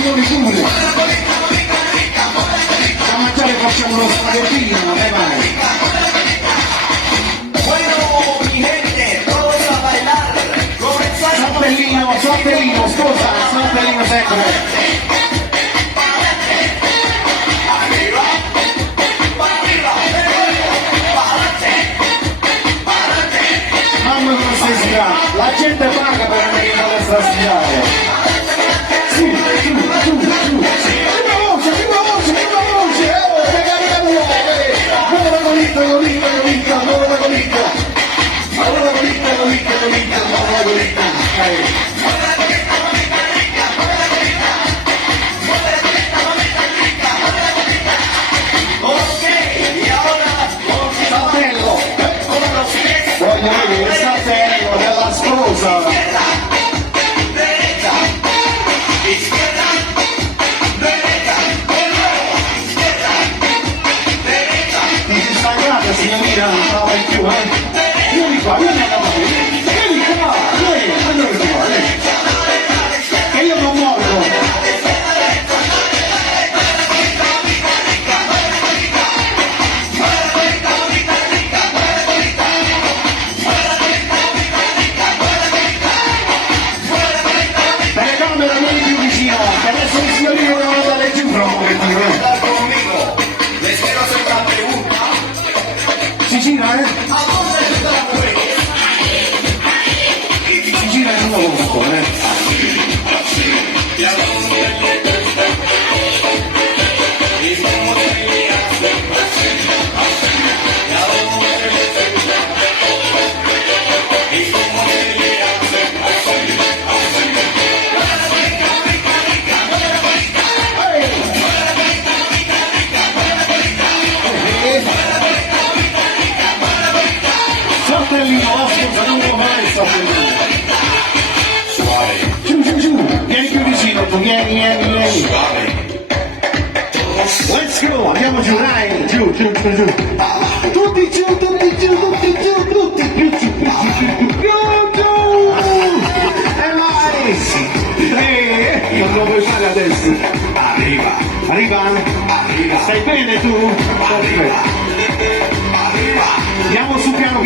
signori pure. Da mangiare facciamo uno spaghettino, vai vai. Saltellino, scusa, saltellino sempre. Mamma come stai stirando, la gente paga per venire in palestra a stirare. Su, viva voce, muove la colita, voglio vedere il saltello della sposa. Mi si stagnate signorina, non ce la fai più, Vieni qua, vieni qua, che io non mordo. Adesso il signorino devono andare giù fra un pochettino. Si gira, Si gira di nuovo un po', Saltellino, la scusa, non può mai saltellino. Suave. Giù. Vieni più vicino tu, vieni. Let's go, andiamo giù, dai. Giù. Tutti giù. E vai. Non lo vuoi fare adesso? Arriva. Stai bene tu? Perfetto. Andiamo su piano.